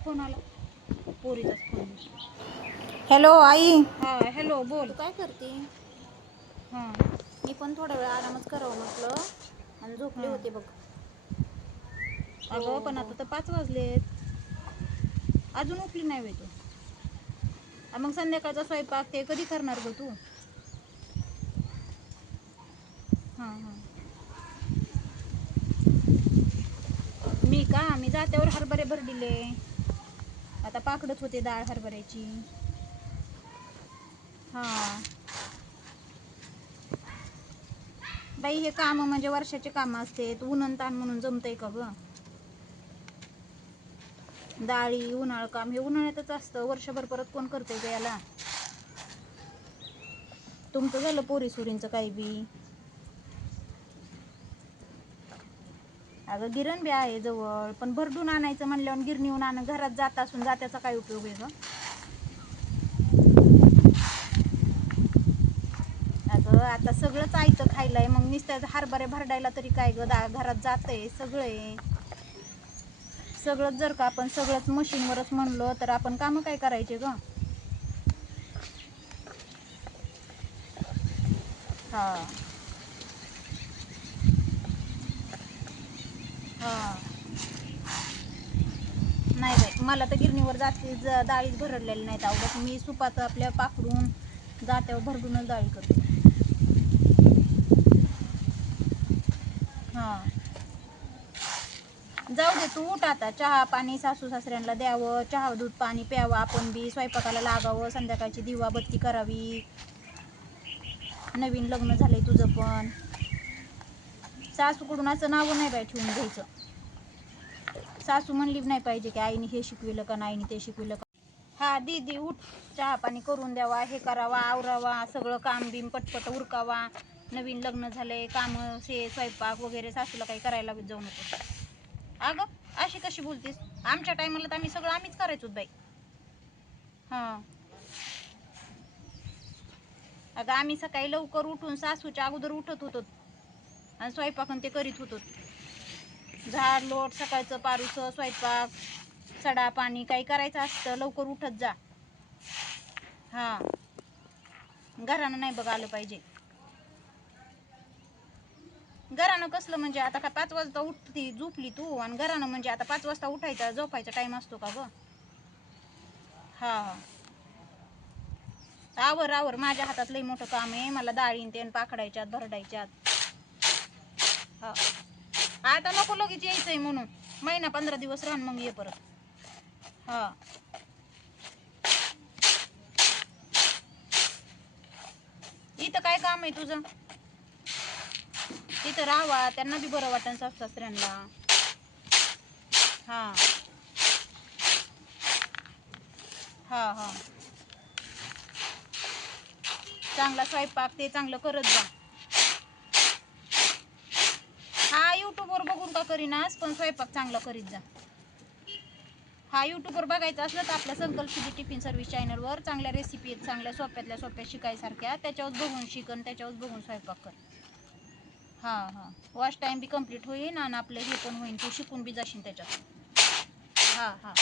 Phone आला, पोरीचाच phone. Hello आई. हा hello बोल. तू काय करते? हां मी पण थोडा वेळ आरामच करावं म्हटलं आणि झोपले हां. होते बघ. हो अगं पण हो. आता तर 5 वाजलेत, अजून उठली नाही व्हय तू? मग संध्याकाळचा स्वयंपाक ते कधी करणार ग तू? हां हां. मी जात्यावर हरभरे भरडिले. आता पाकडच होते डाळ हरभऱ्याची. हां. बाई हे काम म्हणजे वर्षाचे काम असते, ऊन ताण म्हणून जमतंय का ग? डाळी उन्हाळ काम हे उन्हाळ्यातच असतं, वर्षभर परत कोण करतंय ग याला? तुमचं झालं पोरीसोरींचं काही बी. अगं गिरण बी आहे जवळ, पण भरडून आणायचं म्हणल्यावर गिरणीहून आण, घरात जात असून जात्याचा काय उपयोग आहे ग? अगं आता सगळंच आयतं खायलाय, मग नुसतं हरभरे भरडायला तरी काय ग, घरात जातंय सगळं. सगळंच जर का आपण सगळंच मशीनवरच म्हणलो तर आपण कामं काय करायचे ग? हा हा. नाही बाई मला तर गिरणीवर जाते डाळीच भरडलेल्या नाहीत आवडत, मी सुपात आपल्या पाकडून जात्यावर भरडूनच डाळी करते. हां. जाऊ दे तू उठ आता, चहा पाणी सासू सासऱ्यांना द्यावं, चहा दूध पाणी प्यावं, आपण बी स्वयंपाकाला लागावं, संध्याकाळची दिवा बत्ती करावी. नवीन लग्न झालंय तुझं पण. सासूकडून असं नावं नाही बाई ठेवून घ्यायचं. सासू म्हणली नाही पाहिजे की आईने हे शिकविलं का, आईने ते शिकविलं का. हा दीदी उठ, चहा पाणी करून द्यावा, हे करावा, आवरावा, सगळं काम बिम पटपट उरकावा. नवीन लग्न झालंय, कामं स्वयंपाक वगैरे सासूला काही करायला जाऊ नको. अगं अशी कशी बोलतीस? आमच्या टायमाला तर आम्ही सगळं आम्हीच करायचो बाई. हां. अगं आम्ही सकाळी लवकर उठून सासूच्या अगोदर उठत होतो आणि स्वयंपाक ते करीत होतो. झाड लोट, सकाळचं पारूचं, स्वयंपाक सडा पाणी काही करायचं असतं, लवकर उठत जा. हां. घरानं नाही बघ आलं पाहिजे. घरानं कसलं म्हणजे आता काय 5 वाजता उठती झोपली तू, आणि घरानं म्हणजे आता 5 वाजता उठायचा झोपायचा टाइम असतो का ग? हा हा. आवर आवर, माझ्या हातात लई मोठं काम आहे, मला डाळीन तेन पाखडायच्यात भरडायच्यात. हा आता नको लगेच यायचंय म्हणून, महिना 15 दिवस राहून मग ये परत. हा. इथं काय काम आहे तुझं? तिथं राहावा, त्यांना बी बरं वाटन सासू सासऱ्यांना. हा हा हा. चांगला स्वयंपाक ते चांगलं करत जा. हा युट्यूबवर बघून का करीनास, पण स्वयंपाक चांगला करीत जा. हा युट्यूबवर बघायचं असलं तर आपल्या संकल्प सिटी टिफिन सर्व्हिस चॅनलवर चांगल्या रेसिपी आहेत, चांगल्या सोप्यातल्या सोप्या शिकायसारख्या, त्याच्यावर बघून शिकन, त्याच्यावर बघून स्वयंपाक कर. हां हां. वॉच टाईम बी कंप्लीट होईल आणि आपलं हे पण होईल, तू शिकून बी जाशील त्याच्यात. हां हां.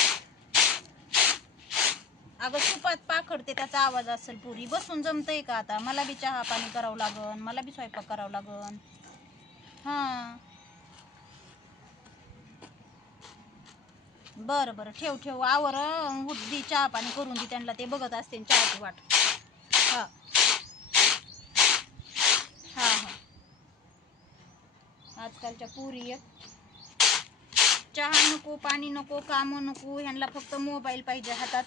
अगं तुपात पाखडते त्याचा आवाज असेल पुरी, बसून जमतंय का आता? मला बी चहा पाणी करावं लागन, मला बी स्वयंपाक करावं लागन. हां. बरं बरं ठेव ठेव, आवर, उठ दी चहा पाणी करून दी त्यांना, ते बघत असते चहाची वाट. हां हां हां. आजकालच्या पुरी एक चहा नको, पाणी नको, कामं नको, ह्यांना फक्त मोबाईल पाहिजे हातात.